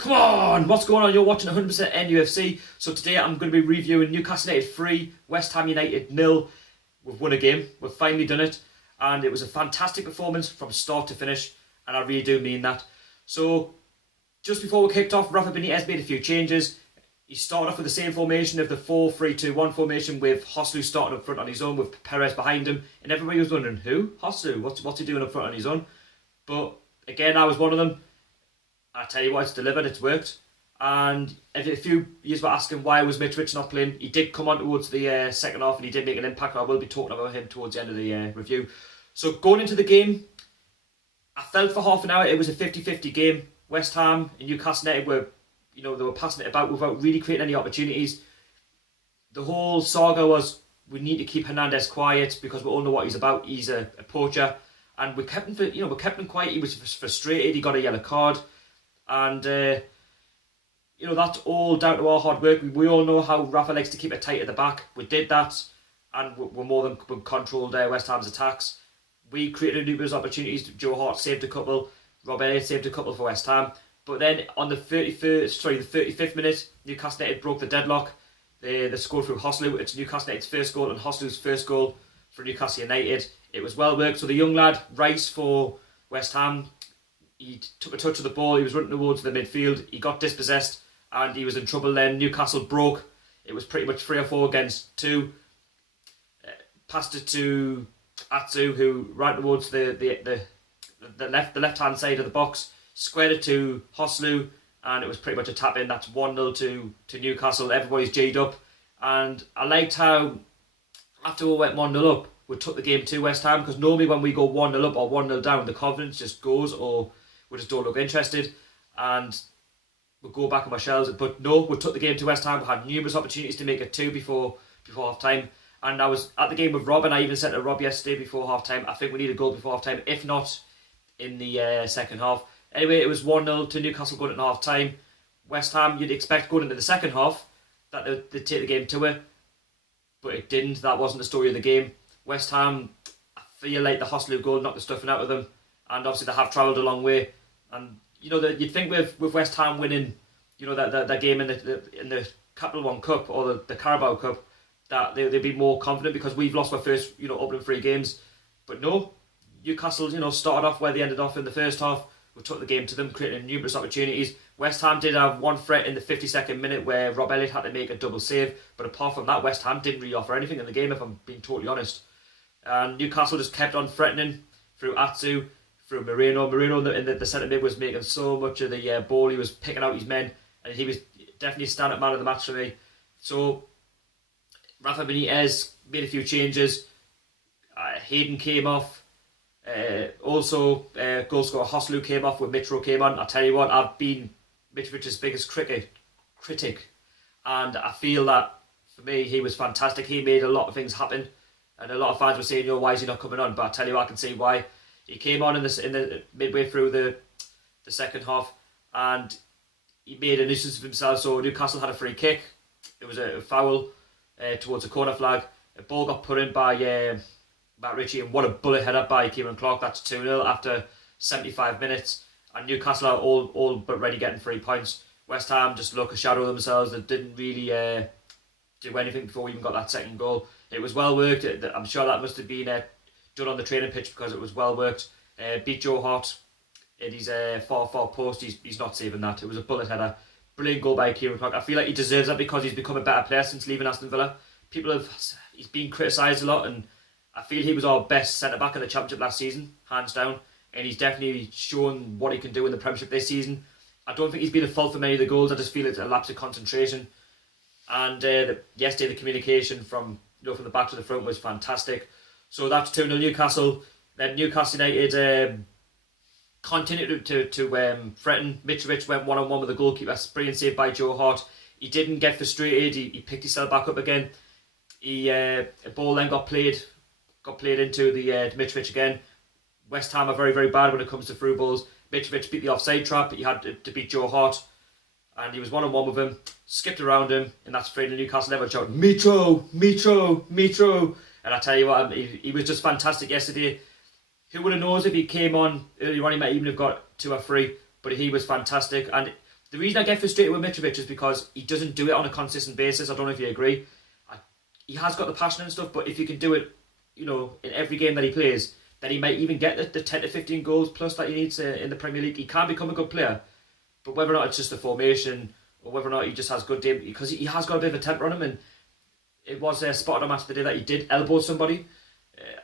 Come on, what's going on? You're watching 100% NUFC. So today I'm going to be reviewing Newcastle United 3, West Ham United 0. We've won a game, we've finally done it, and it was a fantastic performance from start to finish, and I really do mean that. So just before we kicked off, Rafa Benitez made a few changes. He started off with the same formation of the 4-3-2-1 formation, with Joselu starting up front on his own with Perez behind him, and everybody was wondering, who? Joselu, what's he doing up front on his own? But again, I was one of them. I tell you what, it's delivered, it's worked. And a few years were asking why was Mitrovic not playing. He did come on towards the second half and he did make an impact. I will be talking about him towards the end of the review. So going into the game, I felt for half an hour it was a 50-50 game. West Ham and Newcastle United were, they were passing it about without really creating any opportunities. The whole saga was we need to keep Hernandez quiet because we all know what he's about. He's a poacher, and we kept him quiet. He was frustrated. He got a yellow card. And, that's all down to our hard work. We all know how Rafa likes to keep it tight at the back. We did that, and we more than controlled West Ham's attacks. We created numerous opportunities. Joe Hart saved a couple. Rob Elliott saved a couple for West Ham. But then on the 35th minute, Newcastle United broke the deadlock. They scored through Joselu. It's Newcastle United's first goal and Joselu's first goal for Newcastle United. It was well worked. So the young lad, Rice, for West Ham, he took a touch of the ball, he was running towards the midfield, he got dispossessed and he was in trouble then. Newcastle broke. It was pretty much 3 or 4 against 2. Passed it to Atsu, who ran towards the left-hand side of the box, squared it to Joselu, and it was pretty much a tap-in. That's 1-0 to Newcastle. Everybody's J'd up. And I liked how, after we went 1-0 up, we took the game to West Ham, because normally when we go 1-0 up or 1-0 down, the confidence just goes, or we just don't look interested and we'll go back on our shells. But no, we took the game to West Ham. We had numerous opportunities to make it 2 before half time, and I was at the game with Rob, and I even said to Rob yesterday before half time, I think we need a goal before half time, if not in the second half. Anyway, it was 1-0 to Newcastle going into half time. West Ham, you'd expect going into the second half that they'd take the game to it, but it didn't. That wasn't the story of the game. West Ham, I feel like the Joselu goal knocked the stuffing out of them, and obviously they have travelled a long way. And you'd think with West Ham winning, that game in the Capital One Cup or the Carabao Cup, that they'd be more confident, because we've lost our first opening 3 games. But no, Newcastle started off where they ended off in the first half. We took the game to them, creating numerous opportunities. West Ham did have one threat in the 52nd minute where Rob Elliott had to make a double save, but apart from that, West Ham didn't really offer anything in the game, if I'm being totally honest. And Newcastle just kept on threatening through Atsu, through Moreno. Moreno in the centre mid was making so much of the ball. He was picking out his men, and he was definitely a stand-up man of the match for me. So Rafa Benitez made a few changes. Hayden came off. Also, goal scorer Joselu came off when Mitro came on. I tell you what, I've been Mitrovic's biggest critic, and I feel that for me he was fantastic. He made a lot of things happen, and a lot of fans were saying, why is he not coming on? But I tell you what, I can see why. He came on in the midway through the second half, and he made a nuisance of himself. So Newcastle had a free kick. It was a foul towards a corner flag. A ball got put in by Matt Ritchie, and what a bullet header by Ciaran Clark. That's 2-0 after 75 minutes. And Newcastle are all but ready getting 3 points. West Ham just look a shadow of themselves. They didn't really do anything before we even got that second goal. It was well worked. I'm sure that must have been done on the training pitch, because it was well worked. Beat Joe Hart in his far post. He's not saving that. It was a bullet header. Brilliant goal by Ciaran Clark. I feel like he deserves that because he's become a better player since leaving Aston Villa. He's been criticised a lot, and I feel he was our best centre-back in the Championship last season, hands down, and he's definitely shown what he can do in the Premiership this season. I don't think he's been at fault for many of the goals. I just feel it's a lapse of concentration. And yesterday the communication from the back to the front was fantastic. So that's 2-0 Newcastle. Then Newcastle United continued to threaten. Mitrovic went one-on-one with the goalkeeper. Brilliant save by Joe Hart. He didn't get frustrated. He picked himself back up again. A ball then got played into the Mitrovic again. West Ham are very, very bad when it comes to through balls. Mitrovic beat the offside trap, but he had to beat Joe Hart, and he was one-on-one with him, skipped around him, and that's afraid Newcastle never shouted, Mitro. And I tell you what, he was just fantastic yesterday. Who would have known if he came on earlier on, he might even have got 2 or 3, but he was fantastic. And The reason I get frustrated with Mitrovic is because he doesn't do it on a consistent basis. I don't know if you agree. He has got the passion and stuff, but if you can do it, you know, in every game that he plays, then he might even get the 10 to 15 goals plus that he needs in the Premier League. He can become a good player, but whether or not it's just the formation or whether or not he just has good game, because he has got a bit of a temper on him, and it was spotted on match today that he did elbow somebody.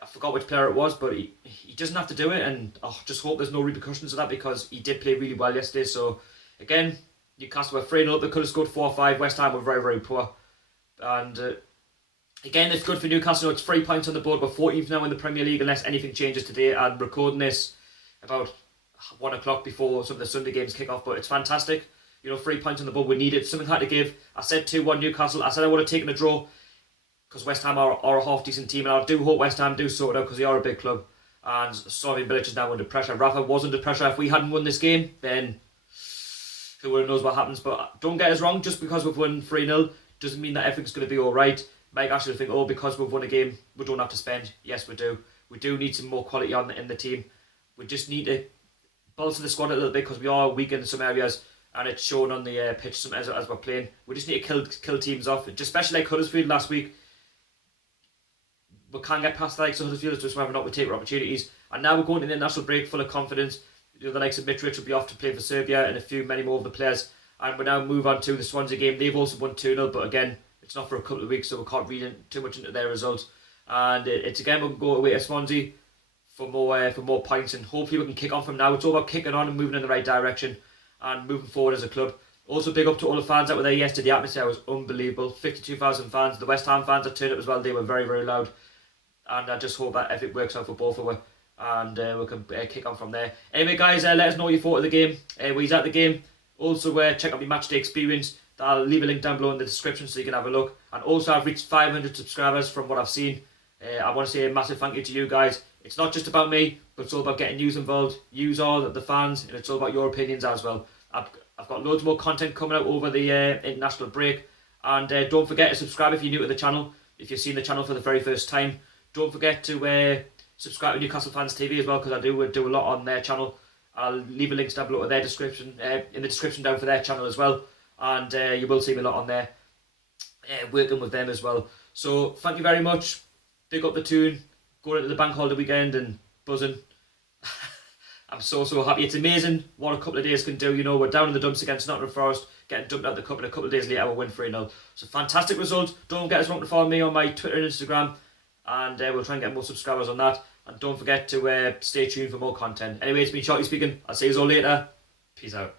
I forgot which player it was, but he doesn't have to do it, and just hope there's no repercussions of that, because he did play really well yesterday. So again, Newcastle were 3-0. They could have scored 4 or 5. West Ham were very, very poor. And again, it's good for Newcastle. It's 3 points on the board. We're 14th now in the Premier League, unless anything changes today. I'm recording this about 1 o'clock before some of the Sunday games kick off, but it's fantastic. You know, 3 points on the board. We needed something had to give. I said 2-1 Newcastle. I said I would have taken a draw, because West Ham are a half-decent team, and I do hope West Ham do sort it out, because they are a big club. And Slaven Bilic is now under pressure. Rafa was under pressure. If we hadn't won this game, then who knows what happens. But don't get us wrong, just because we've won 3-0 doesn't mean that everything's going to be alright. Might actually think, because we've won a game, we don't have to spend. Yes, we do. We do need some more quality in the team. We just need to bolster the squad a little bit, because we are weak in some areas, and it's shown on the pitch as we're playing. We just need to kill teams off, just especially like Huddersfield last week. We can't get past the likes of Huddersfield, just whether or not we take our opportunities. And now we're going to the international break full of confidence. You know, the likes of Mitrovic will be off to play for Serbia, and many more of the players. And we now move on to the Swansea game. They've also won 2-0, but again, it's not for a couple of weeks, so we can't read too much into their results. And it's again, we'll go away to Swansea for more points, and hopefully we can kick on from now. It's all about kicking on and moving in the right direction and moving forward as a club. Also, big up to all the fans that were there yesterday. The atmosphere was unbelievable. 52,000 fans. The West Ham fans that turned up as well. They were very, very loud. And I just hope that if it works out for both of us, and we can kick on from there. Anyway, guys, let us know what you thought of the game. We're at the game. Also, check out my matchday experience. I'll leave a link down below in the description so you can have a look. And also, I've reached 500 subscribers from what I've seen. I want to say a massive thank you to you guys. It's not just about me, but it's all about getting you involved. Use all the fans, and it's all about your opinions as well. I've got loads more content coming out over the international break. And don't forget to subscribe if you're new to the channel. If you've seen the channel for the very first time, don't forget to subscribe to Newcastle Fans TV as well, because I do a lot on their channel. I'll leave a link down below to their description, in the description down for their channel as well. And you will see me a lot on there, working with them as well. So thank you very much. Big up the tune. Going into the bank holiday weekend and buzzing. I'm so happy. It's amazing what a couple of days can do. You know, we're down in the dumps against Nottingham Forest, getting dumped out the cup, and a couple of days later we'll win 3-0. So fantastic result. Don't get us wrong to follow me on my Twitter and Instagram, and we'll try and get more subscribers on that. And don't forget to stay tuned for more content. Anyway, it's been Shorty speaking. I'll see you all later. Peace out.